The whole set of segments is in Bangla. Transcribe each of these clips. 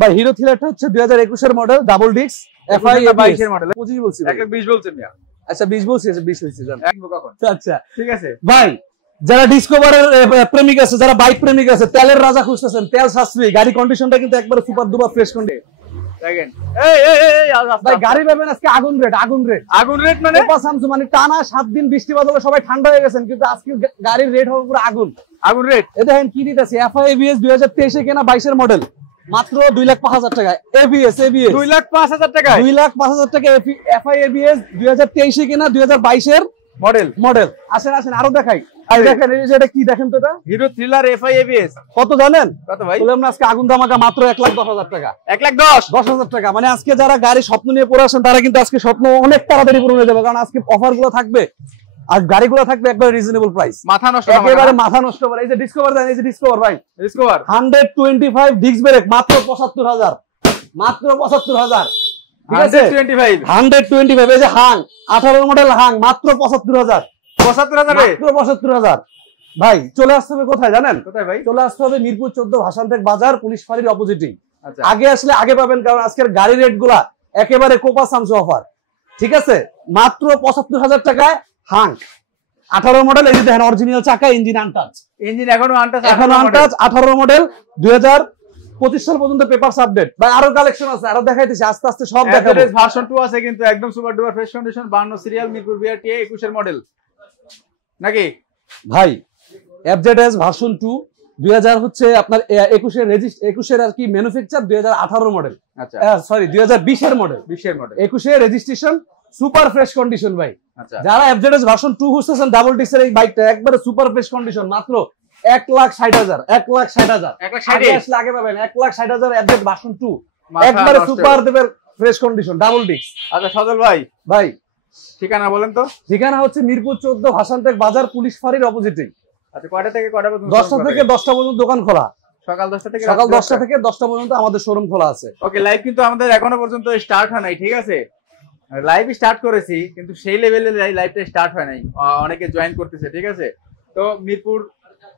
ভাই হিরো থ্রিলারটা হচ্ছে 2021 এর মডেল, ডাবল ডিস্ক, এফআই 22 এর মডেল, 25 বলছি 120 বলছেন না? আচ্ছা 20 বলছি, 20 হইছে জান। কখন? আচ্ছা ঠিক আছে ভাই, যারা ডিসকভারের প্রেমিক আছে, যারা বাইক প্রেমিক আছে, তেলের রাজা খুঁজতেছেন, তেল সাশ্রয়ী, গাড়ি কন্ডিশনটা কিন্তু একবারে সুপার ডুপার ফ্রেশ কন্ডিশন। দেখেন এই ভাই গাড়ি পাবেন আজকে আগুন রেট, আগুন রেট। আগুন রেট মানে মানে টানা 7 দিন বৃষ্টি বাদলে সবাই ঠান্ডা হয়ে গেছেন, কিন্তু আজকে গাড়ির রেট হবে পুরো আগুন। আগুন রেট এই দেখেন কি দিতেছে, এফআই এবিএস 2023 এ কেনা 22 এর মডেল, মাত্র 2,05,000 টাকা। এবিএস 2,05,000 টাকা, 2,05,000 টাকা। এফআই এবিএস 2023 এ কেনা 2022 এর মডেল। আসেন আরো দেখাই। আর দেখেন এই যে এটা কি, দেখেন তো এটা হিরো থ্রিলার এফআই এবিএস কত জানেন? কত ভাই? বললাম না আজকে আগুন ধামাকা, মাত্র 1,10,000 টাকা। 1,10,000 টাকা। মানে আজকে যারা গাড়ি স্বপ্ন নিয়ে পড়ে আসেন, তারা কিন্তু আজকে স্বপ্ন অনেক তাড়াতাড়ি পূরণ হয়ে যাবে, কারণ আজকে অফার গুলো থাকবে আর গাড়িগুলো থাকবে একবারে রিজনেবল প্রাইস। মাথা নষ্ট, একেবারে মাথা নষ্ট করে। এই যে ডিসকভার দেন, এই যে ডিসকভার ভাই, ডিসকভার 125 ডিস্ক ব্রেক, মাত্র 75,000, মাত্র 75,000। ঠিক আছে 125। এই যে হাং 18 মডেল হাং, মাত্র 75,000, 75,000। ভাই চলে আসতে হবে কোথায় জানেন? কোথায় ভাই? চলে আসতে হবে মিরপুর 14 ভাসানটেক বাজার, পুলিশ ফাঁড়ির অপোজিটে। আচ্ছা, আগে আসলে আগে পাবেন, কারণ আজকের গাড়ি রেট গুলা একেবারে কোপা সামসু অফার। ঠিক আছে, মাত্র 75,000 টাকায় হাং 18 মডেল। এই যে দেখেন অরিজিনাল চাকা, ইঞ্জিন আনটাচ, ইঞ্জিন এখনো আনটাচ, 18 মডেল, 2025 সাল পর্যন্ত পেপারস আপডেট। ভাই আরো কালেকশন আছে, আরো দেখাইতেছি আস্তে আস্তে সব দেখাবো। ভার্সন 2 আছে কিন্তু একদম super duper fresh condition, 52 serial, Mirpur BRTA 21 এর মডেল নাকি ভাই? এফজেডএস ভার্সন 2 2000 হচ্ছে আপনার 21 এর আর কি ম্যানুফ্যাকচার, 2018 মডেল। আচ্ছা সরি 2020 এর মডেল, 21 এর রেজিস্ট্রেশন, সুপার ফ্রেশ কন্ডিশন ভাই। আচ্ছা, যারা এফজেডএস ভার্সন 2 খুঁজতেছেন ডাবল ডিস্কের এই বাইকটা, একবারে সুপার ফ্রেশ কন্ডিশন, মাত্র 1,60,000, 1,60,000 আসলে আগে পাবেন। 1,60,000 এফজেড ভার্সন 2, একবারে super duper fresh condition, double disc. আচ্ছা সজল ভাই ঠিকানা বলেন তো? ঠিকানা হচ্ছে মিরপুর 14 ভাসানটেক বাজার, পুলিশ ফাঁড়ির অপোজিটে। আচ্ছা, কয়টা থেকে কয়টা পর্যন্ত? 10টা থেকে 10টা পর্যন্ত দোকান খোলা। সকাল 10টা থেকে 10টা পর্যন্ত আমাদের শোরুম খোলা আছে। ওকে, লাইভ কিন্তু আমাদের এখনো পর্যন্ত স্টার্ট হয় নাই, ঠিক আছে? লাইভ স্টার্ট করেছি কিন্তু সেই লেভেলে লাইভটা স্টার্ট হয় নাই, অনেকে জয়েন করতেছে, ঠিক আছে? তো মিরপুর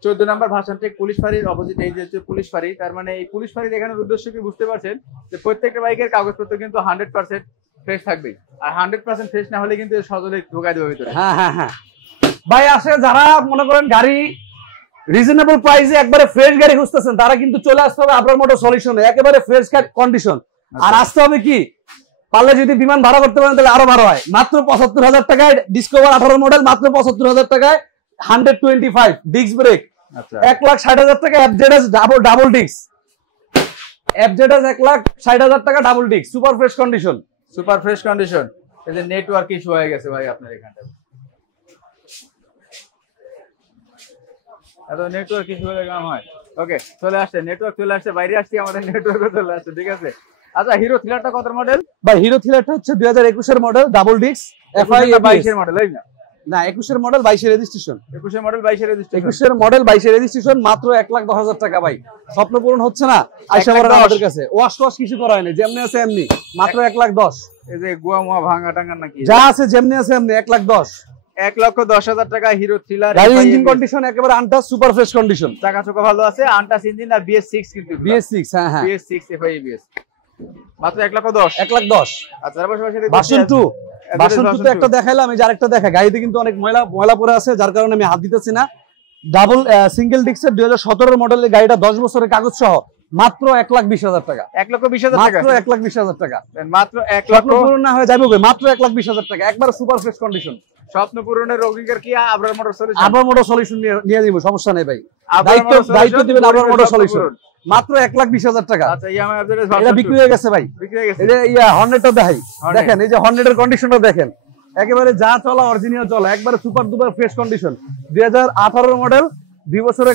14 নম্বর ভাসানটেক পুলিশ ফাঁড়ির অপোজিট, এই যে পুলিশ ফাঁড়ি, তার মানে এই পুলিশ ফাঁড়ি দেখানোর উদ্দেশ্য কি বুঝতে পারছেন? যে প্রত্যেকটা বাইকের কাগজপত্র কিন্তু 100% ফ্রেশ থাকবে, আর 100% ফ্রেশ না হলে কিন্তু সজলে ঢোকাই দেবে ভিতরে। হ্যাঁ ভাই, আসে যারা মনে করেন গাড়ি রিজনেবল প্রাইসে একবারে ফ্রেশ গাড়ি খুঁজতেছেন, তারা কিন্তু চলে আসতে হবে আবরার মোটর সলিউশনে, একেবারে ফ্রেশ কন্ডিশন। আর আসতে হবে কি, পারলে যদি বিমান ভাড়া করতে পারেন তাহলে আরো ভাড়া হয়। মাত্র 75,000 টাকায় ডিসকভার 18 মডেল, মাত্র 75,000 টাকায় 125 ডিস্ক ব্রেক। আচ্ছা, 1,60,000 টাকা এফজেডএস ডাবল ডিস্ক, এফজেডএস 1,60,000 টাকা double disc, super fresh condition, super fresh condition. এই যে নেটওয়ার্ক ইস্যু হয়ে গেছে ভাই আপনার এখানটা, এত নেটওয়ার্ক ইস্যু হলে কাম হয়? ওকে, চলে আসছে নেটওয়ার্ক, চলে আসছে, বাইরে আসছি, আমাদের নেটওয়ার্কও চলে আসছে, ঠিক আছে? আচ্ছা, হিরো থ্রিলারটা কত মডেল? ভাই হিরো থ্রিলারটা হচ্ছে 2021 এর মডেল, ডাবল ডিস্ক, এফআই 22 এর মডেল, না 21 এর মডেল, 22 এর রেজিস্ট্রেশন, 21 এর মডেল, 22 এর রেজিস্ট্রেশন, 21 এর মডেল, 22 এর রেজিস্ট্রেশন, মাত্র 1,10,000 টাকা। ভাই স্বপ্ন পূরণ হচ্ছে না, আয়শা বড় আমাদের কাছে ওয়াশ কিছু করা হয়নি, যেমনি আছে এমনি, মাত্র 1,10,000। এই যে গুয়া মুয়া ভাঙা টাঙ্গা নাকি যা আছে যেমনি আছে এমনি, 1,10,000, 1,10,000 টাকা হিরো থ্রিলার। গাড়ির ইঞ্জিন কন্ডিশন একেবারে আনটাচ, সুপার ফ্রেশ কন্ডিশন, চাকা চোকা ভালো আছে, আনটাচ ইঞ্জিন, আর BS6 কিন্তু, BS6 হ্যাঁ BS6 FI ABS, মাত্র 1,10,000, 1,10,000। আচ্ছা, তারপর ভার্সন 2 তো একটা দেখাইলাম, এই যে আরেকটা দেখা, গাড়িতে কিন্তু অনেক ময়লা পড়ে আছে, যার কারণে আমি হাত দিতেছি না। ডাবল সিঙ্গেল ডিস্কের 2017 মডেলের গাড়িটা, 10 বছরের কাগজ সহ, মাত্র 1,20,000 টাকা, 1,20,000 টাকা, মাত্র 1,20,000 টাকা, মাত্র 1,00,000 পূরণ না হয়ে যাবে মাত্র 1,20,000 টাকা, একবার সুপার ফ্রেশ কন্ডিশন। স্বপ্ন পূরণের অঙ্গীকার কি Abrar motor solution? Abrar motor solution নিয়ে দিব, সমস্যা নেই ভাই, দায়িত্ব দিবেন আবরার মোটর সলিউশন, মাত্র 1,20,000 টাকা। আচ্ছা, ইয়ামাহা এফজেডএস এটা বিক্রি হয়ে গেছে ভাই, বিক্রি হয়ে গেছে। এই যে হর্নেটটা দেখাই, দেখেন এই যে হর্নেটের কন্ডিশনটা দেখেন, একেবারে যা চলা অরিজিনাল চলা, একবারে super duper fresh condition, 2018 model, 2 বছরের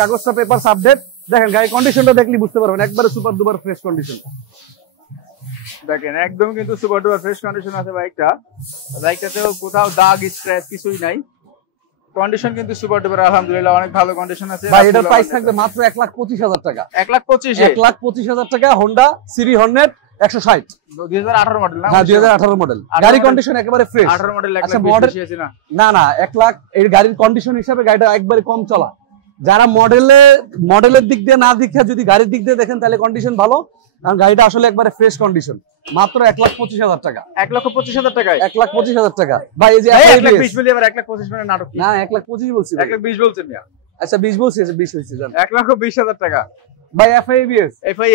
কাগজটা পেপারস আপডেট। দেখেন গাড়ির কন্ডিশনটা দেখলে বুঝতে পারবেন, একবারে সুপার ডুপার ফ্রেশ কন্ডিশন। দেখেন একদম কিন্তু সুপার ডুপার ফ্রেশ কন্ডিশন আছে বাইকটাতেও কোথাও দাগ স্ক্র্যাচ কিছুই নাই, কন্ডিশন কিন্তু সুপার ডুপার, আলহামদুলিল্লাহ অনেক ভালো কন্ডিশন আছে। ভাই এটার প্রাইস থাকবে মাত্র 1,25,000 টাকা, 1,25,000 টাকা, হোন্ডা সিরি হর্নেট 160, 2018 মডেল না? হ্যাঁ 2018 মডেল, গাড়ি কন্ডিশন একেবারে ফ্রেশ। 18 মডেল, আচ্ছা মডেল না 1 লাখ, এর গাড়ির কন্ডিশন হিসাবে গাড়িটা একবারে কম চলা, যারা মডেলের দিক দিয়ে না দেখে যদি গাড়ির দিক দিয়ে দেখেন তাহলে কন্ডিশন ভালো, কারণ গাড়িটা আসলে একবারে ফ্রেশ কন্ডিশন। মাত্র 1,25,000 টাকা। 1,25,000 টাকায় 1,25,000 টাকা ভাই। এই যে 1,20,000 বলি, আবার 1,25,000 মানে নাটক না 1,25,000 বলছি, 1,20,000 বলছেন মিয়া। আচ্ছা 20 বলছি, 20 হইছে জান। 1,20,000 টাকা ভাই FI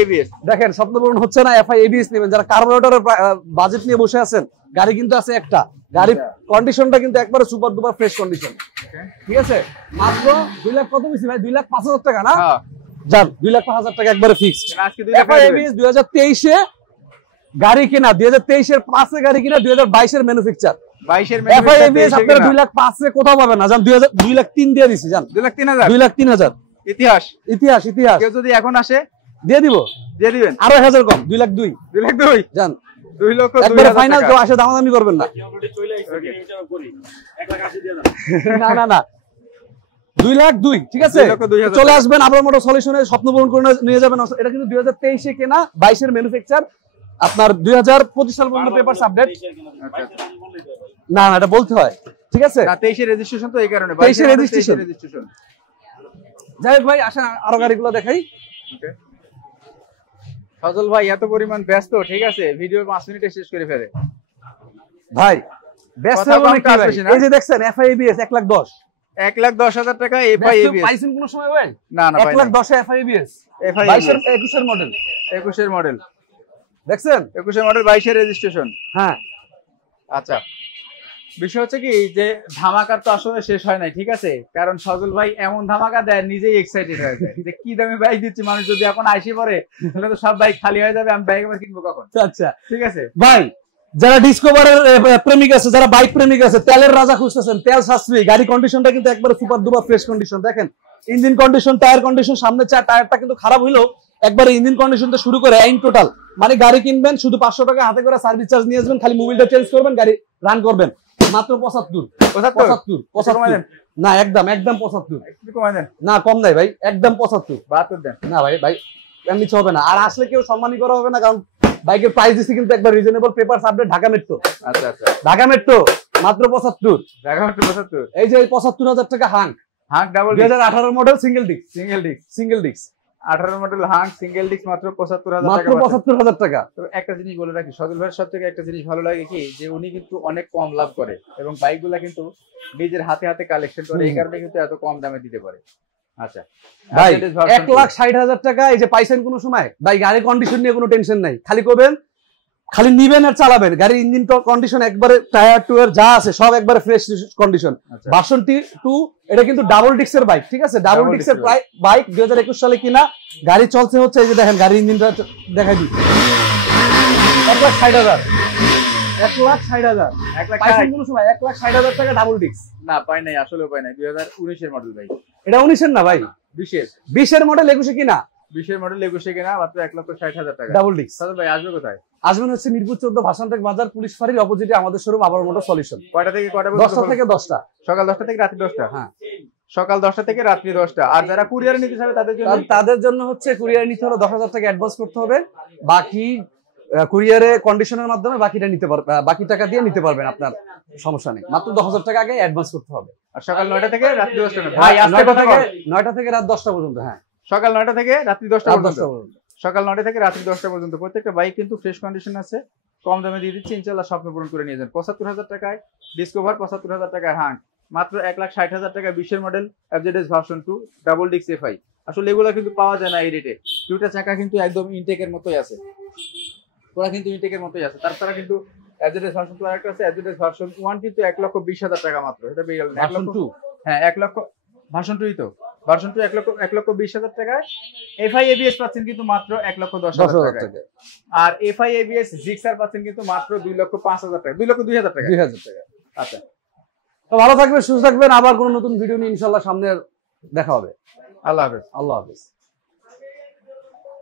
ABS দেখেন, স্বপ্ন পূরণ হচ্ছে না। FI নেবেন যারা কার্বোরেটরের বাজেট নিয়ে বসে আছেন, গাড়ি কিন্তু আছে একটা, গাড়ির কন্ডিশনটা কিন্তু একবারে সুপার ডুপার ফ্রেশ কন্ডিশন। ঠিক আছে, মাত্র 2 লাখ কত বেশি ভাই, 2,05,000 টাকা না যান, 2,05,000 টাকা একবারে ফিক্সড। FI 2023 এ গাড়ি কিনা, 2023 এর 5 এ গাড়ি কিনা, 2022 এর ম্যানুফ্যাকচার। 22 এর FI আপনারা 2,05,000 এ কোথাও পাবেন না জান। 2,03,000 দিয়ে দিছি জান। 2,03,000 ইতিহাস। কেউ যদি এখন আসে দিয়ে দিবেন আরো 1000 কম, 2,02,000 জান। 2 লক্ষ একবারে ফাইনাল, তো আসে দামাদামি করবেন না। না 2,02,000 ঠিক আছে, চলে আসবেন আবরার মোটর সলিউশনে, স্বপ্ন পূরণ করে নিয়ে যাবেন। এটা কিন্তু 2023 এ কেনা, 22 এর ম্যানুফ্যাকচার, আপনার 2025 সাল পর্যন্ত পেপারস আপডেট। না এটা বলতে হয়, ঠিক আছে। না 23 এর রেজিস্ট্রেশন, তো এই কারণে 22 এর রেজিস্ট্রেশন। যাই হোক ভাই, আসেন আরো গাড়িগুলো দেখাই। ফজল ভাই এত পরিমাণ ব্যস্ত, ঠিক আছে, ভিডিও 5 মিনিটে শেষ করে ফেলে ভাই। ব্যস্ত মানে কি ভাই, এই যে দেখছেন FI 1,10,000 1,10,000 টাকা FI পাইছেন কোন সময় ভাই? না 1,10,000 FI 21 এর মডেল দেখছেন, 21 এর মডেল, 22 এর রেজিস্ট্রেশন। হ্যাঁ আচ্ছা, বিষয় হচ্ছে কি যে ধামাকার তো আসলে শেষ হয় নাই, ঠিক আছে, কারণ সজল ভাই এমন ধামাকা দেয় নিজেই এক্সাইটেড হয়ে যায় যে কি দামে বাইক দিচ্ছি, মানুষ যদি এখন আইসি পরে তাহলে তো সব বাইক খালি হয়ে যাবে, আমি বাইক আবার কিনবো কখন? আচ্ছা ঠিক আছে ভাই, যারা ডিসকভারের প্রেমিক আছে, যারা বাইক প্রেমিক আছে, তেলের রাজা খুঁজতেছেন, তেল সাশ্রয়ী, গাড়ি কন্ডিশনটা কিন্তু একবারে সুপার ডুপার ফ্রেশ কন্ডিশন। দেখেন ইঞ্জিন কন্ডিশন, টায়ার কন্ডিশন, সামনে টায়ারটা কিন্তু খারাপ হইলেও একবারে ইঞ্জিন কন্ডিশন থেকে শুরু করে আইন টোটাল, মানে গাড়ি কিনবেন শুধু 500 টাকা হাতে করে সার্ভিস চার্জ নিয়ে আসবেন, খালি মোবিলটা চেঞ্জ করবেন, গাড়ি রান করবেন। মাত্র 75 না, একদম 75 না, কম নাই ভাই, একদম 75 দেন না ভাই এমনি হবে না। আর আসলে কেউ সম্মানই করা হবে না, কারণ বাইকের প্রাইস দিচ্ছি কিন্তু একবার reasonable, papers update, Dhaka metro. আচ্ছা ঢাকা মেট্রো মাত্র 75। এই যে 75,000 টাকা hunk double 2018 model single disc 18 model hunk single disc মাত্র 75,000 টাকা। মাত্র 75,000 টাকা। তো একটা জিনিস বলে রাখি, সজল ভাইয়ের সব থেকে একটা জিনিস ভালো লাগে কি, যে উনি কিন্তু অনেক কম লাভ করে এবং বাইকগুলা কিন্তু নিজের হাতে কালেকশন করে, এই কারণে কিন্তু এত কম দামে দিতে পারে। আচ্ছা ভাই, 1,60,000 টাকা এই যে পাইছেন কোন সময় ভাই, গাড়ির কন্ডিশন নিয়ে কোনো টেনশন নাই, খালি করবেন, খালি নিবেন আর চালাবেন। গাড়ির ইঞ্জিন কন্ডিশন একবারে, টায়ার টুয়ার যা আছে সব একবারে ফ্রেশ কন্ডিশন। ভার্সন 2 এটা কিন্তু ডাবল ডিস্কের বাইক, ঠিক আছে, ডাবল ডিস্কের বাইক, 2021 সালে কিনা, গাড়ি চলছে হচ্ছে, এই যে দেখেন গাড়ির ইঞ্জিনটা দেখাই দিই, 1,60,000 পাইছেন কোন সময়? 1,60,000 টাকা ডাবল ডিস্ক না, পাই নাই, আসলে পাই নাই। 2019 এর মডেল ভাই, এটা 19 এর না ভাই, 20 এর মডেল, 21 কিনা, 20 এর মডেল 21 কিনা, মাত্র 1,60,000 টাকা ডাবল ডিস্ক। সজল ভাই আসবে কোথায়? আসবেন হচ্ছে মিরপুর 14 ভাসানটেক বাজার, পুলিশ ফাঁড়ির অপোজিটে আমাদের শোরুম আবরার মোটর সলিউশন। কয়টা থেকে কয়টা? 10টা থেকে 10টা, সকাল 10টা থেকে রাত্রি 10টা। হ্যাঁ, সকাল 10টা থেকে রাত্রি 10টা। আর যারা কুরিয়ারে নিতে চাবে তাদের জন্য হচ্ছে কুরিয়ারে নিতে হলে 10,000 টাকা অ্যাডভান্স করতে হবে, বাকি কুরিয়ারে কন্ডিশনের মাধ্যমে বাকিটা নিতে পারবেন, বাকি টাকা দিয়ে নিতে পারবেন, আপনার সমস্যা নেই। মাত্র 10,000 টাকা আগে অ্যাডভান্স করতে হবে। আর সকাল 9টা থেকে রাত্রি 10টা ভাই, আজকে 9টা থেকে রাত 10টা পর্যন্ত। হ্যাঁ, সকাল 9টা থেকে রাত্রি 10টা পর্যন্ত। সকাল 9টা থেকে রাত্রি 10টা পর্যন্ত প্রত্যেকটা বাইক কিন্তু ফ্রেশ কন্ডিশন আছে, কম দামে দিয়ে দিচ্ছি, ইনশাআল্লাহ স্বপ্ন পূরণ করে নিয়ে যান। 75,000 টাকায় ডিসকভার, 75,000 টাকায় হাঙ্ক, মাত্র 1,60,000 টাকা 20 এর model FZS version 2 double disc FI। আসলে এগুলো কিন্তু পাওয়া যায় না এই রেটে। দুটো চাকা কিন্তু একদম ইনটেকের মতোই আছে, ওরা কিন্তু ইনটেকের মতোই আছে। তাছাড়া কিন্তু FZS ভার্সন 2 আরেকটা আছে, FZS ভার্সন 1 কিন্তু 1,20,000 টাকা মাত্র। এটা পেয়ে গেলেন 1,02,000। হ্যাঁ, 1 লক্ষ ভার্সন 2ই তো, ভার্সন 2 1,20,000 টাকায়। FI ABS পাচ্ছেন কিন্তু মাত্র 1,10,000 টাকা। আর FI ABS জিক্সার পাচ্ছেন কিন্তু মাত্র 2,05,000 টাকা, 2,02,000 টাকা। আচ্ছা, তো ভালো থাকবেন, সুস্থ থাকবেন, আবার কোনো নতুন ভিডিও নিয়ে ইনশাআল্লাহ সামনে দেখা হবে। আল্লাহ হাফেজ। আল্লাহ হাফেজ।